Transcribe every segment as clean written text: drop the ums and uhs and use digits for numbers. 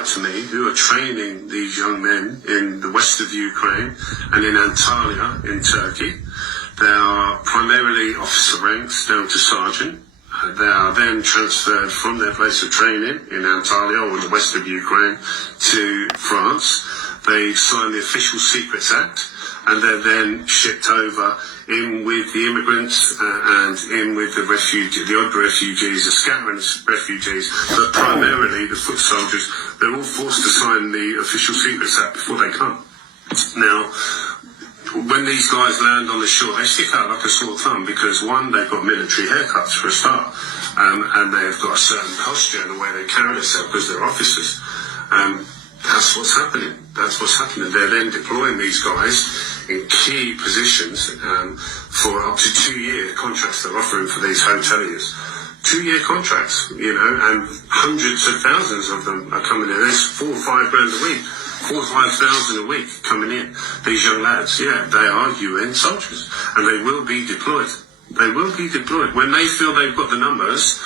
out to me who are training these young men in the west of Ukraine and in Antalya in Turkey. They are primarily officer ranks down to sergeant. They are then transferred from their place of training in Antalya or in the west of Ukraine to France. They sign the Official Secrets Act, and they're then shipped over in with the immigrants and in with the odd refugees, the scattering refugees, but primarily the foot soldiers. They're all forced to sign the Official Secrets Act before they come. Now, when these guys land on the shore, they stick out like a sore thumb because, one, they've got military haircuts for a start, and they've got a certain posture in the way they carry themselves because they're officers. That's what's happening. That's what's happening. They're then deploying these guys in key positions for up to 2-year contracts they're offering for these hoteliers. 2-year contracts, and hundreds of thousands of them are coming in. There's 4 or 5 grand a week. 4,000 or 5,000 a week coming in. These young lads, they are UN soldiers, and they will be deployed. They will be deployed when they feel they've got the numbers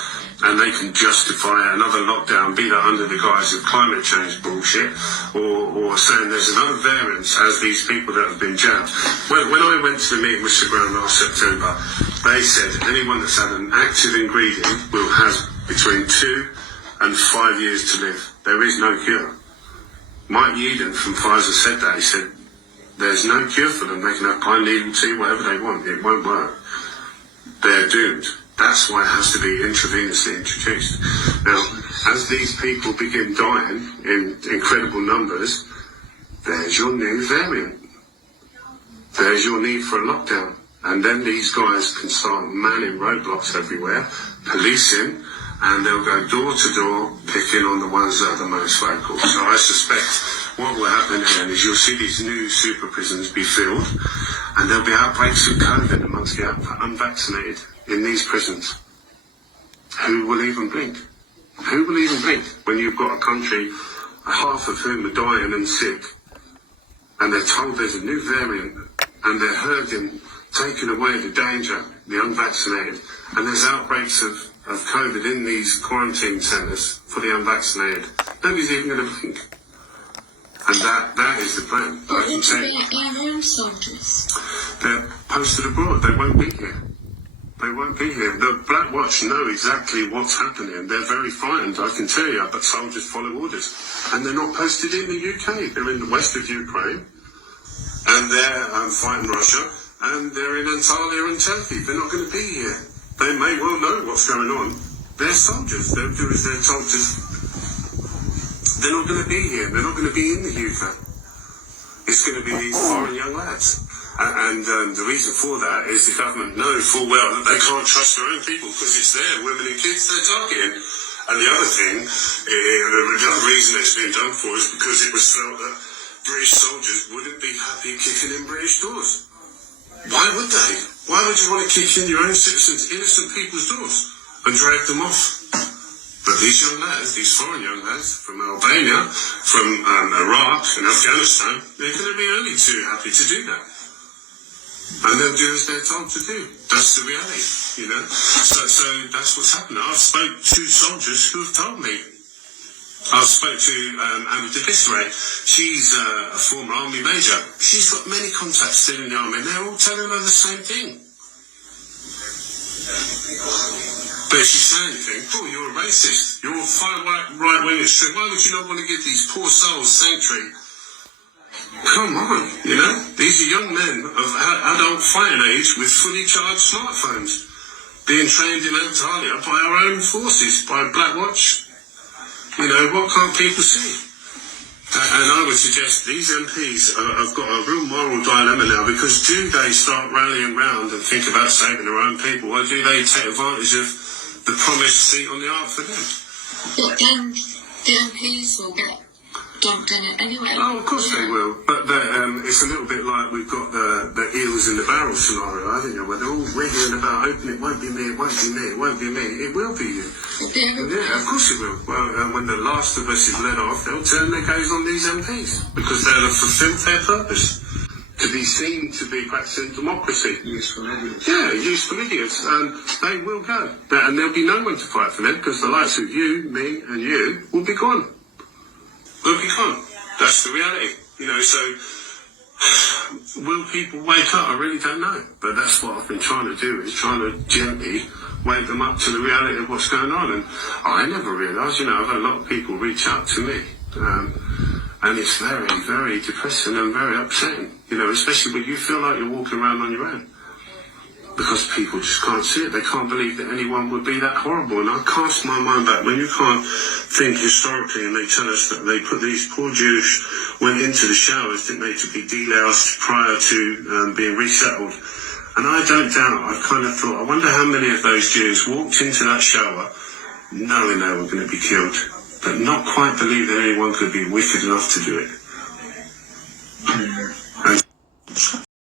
and they can justify another lockdown, be that under the guise of climate change bullshit, or saying there's another variance as these people that have been jabbed. When I went to the meeting with Segran last September, they said anyone that's had an active ingredient will have between 2 and 5 years to live. There is no cure. Mike Yeadon from Pfizer said that. He said, there's no cure for them. They can have pine needle tea, whatever they want. It won't work. They're doomed. That's why it has to be intravenously introduced. Now, as these people begin dying in incredible numbers, there's your new variant. There's your need for a lockdown. And then these guys can start manning roadblocks everywhere, policing, and they'll go door to door picking on the ones that are the most vocal. So I suspect what will happen then is you'll see these new super prisons be filled, and there'll be outbreaks of COVID amongst the unvaccinated in these prisons. Who will even blink? Who will even blink when you've got a country, half of whom are dying and sick, and they're told there's a new variant, and they're herding, taking away the danger, the unvaccinated, and there's outbreaks of COVID in these quarantine centres for the unvaccinated. Nobody's even going to blink. And that is the plan. But what about our own soldiers? They're posted abroad. They won't be here. They won't be here. The Black Watch know exactly what's happening. They're very frightened, I can tell you, but soldiers follow orders. And they're not posted in the UK. They're in the west of Ukraine. And they're fighting Russia. And they're in Antalya and Turkey. They're not going to be here. They may well know what's going on. They're soldiers. They'll do as they're told to. They're not going to be here. They're not going to be in the UK. It's going to be these foreign young lads. And the reason for that is the government know full well that they can't trust their own people because it's their women and kids they're targeting. And the other thing, the other reason it's been done for is because it was felt that British soldiers wouldn't be happy kicking in British doors. Why would they? Why would you want to kick in your own citizens, innocent people's doors and drag them off? But these young lads, these foreign young lads from Albania, from Iraq and Afghanistan, they're going to be only too happy to do that. And they'll do as they're told to do. That's the reality, So that's what's happening. I've spoke to soldiers who have told me. I spoke to Anna de Bisray. She's a former army major. She's got many contacts still in the army, and they're all telling her the same thing. But if she say anything, you're a racist. You're a right-wingers. So why would you not want to give these poor souls sanctuary? Come on, These are young men of adult fighting age with fully charged smartphones being trained in Antalya by our own forces, by Black Watch. What can't people see? And I would suggest these MPs have got a real moral dilemma now, because do they start rallying round and think about saving their own people, or do they take advantage of the promised seat on the ark for them? But then the MPs will get dumped in it anyway. Oh, of course they will. But it's a little bit like we've got the eels in the barrel scenario, haven't you? Where they're all wiggling about, hoping it won't be me, it won't be me, it won't be me. It will be you. Yeah, of course it will. Well, when the last of us is let off, they'll turn their gaze on these MPs because they'll have fulfilled their purpose. To be seen to be practicing democracy. Useful idiots. Yeah, useful idiots. And they will go. And there'll be no one to fight for them because the likes of you, me, and you will be gone. But we can't. That's the reality. You know, so will people wake up? I really don't know. But that's what I've been trying to do, is trying to gently wake them up to the reality of what's going on. And I never realised, you know, I've had a lot of people reach out to me. And it's very, very depressing and very upsetting, you know, especially when you feel like you're walking around on your own. Because people just can't see it. They can't believe that anyone would be that horrible. And I cast my mind back. When you can't think historically, and they tell us that they put these poor Jews went into the showers, didn't they, to be deloused prior to being resettled. And I don't doubt, I kind of thought, I wonder how many of those Jews walked into that shower knowing they were going to be killed, but not quite believe that anyone could be wicked enough to do it.